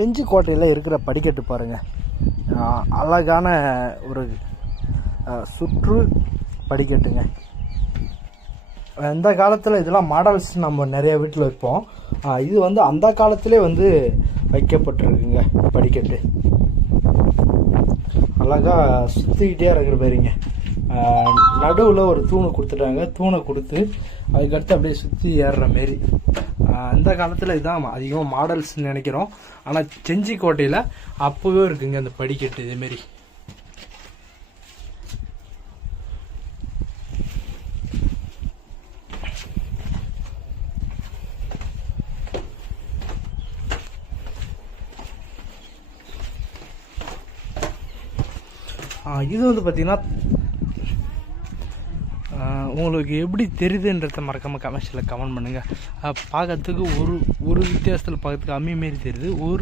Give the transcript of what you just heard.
செஞ்சிக்கோட்டையில் இருக்கிற படிக்கட்டு பாருங்கள், அழகான ஒரு சுற்று படிக்கட்டுங்க. இந்த காலத்தில் இதெல்லாம் மாடல்ஸ் நம்ம நிறைய வீட்டில் வைப்போம். இது வந்து அந்த காலத்திலே வந்து வைக்கப்பட்டிருக்குங்க படிக்கட்டு. அழகாக சுற்றிக்கிட்டே இருக்கிற பாருங்க. நடுவில் ஒரு தூணை கொடுத்துட்டாங்க. தூணை கொடுத்து அதுக்கடுத்து அப்படியே சுற்றி ஏறுற மாரி. அந்த காலத்தில் இதுதான் அதிகமாக மாடல்ஸ்ன்னு நினைக்கிறோம். ஆனால் செஞ்சிக்கோட்டையில் அப்போவே இருக்குங்க அந்த படிக்கட்டு இதேமாரி. இது வந்து பார்த்திங்கன்னா உங்களுக்கு எப்படி தெரியுதுன்றத மறக்காமல் கமெண்ட்ஸில் கமெண்ட் பண்ணுங்கள். பார்க்கறதுக்கு ஒரு வித்தியாசத்தில் பார்க்கறதுக்கு அம்மி மாரி தெரியுது. ஒரு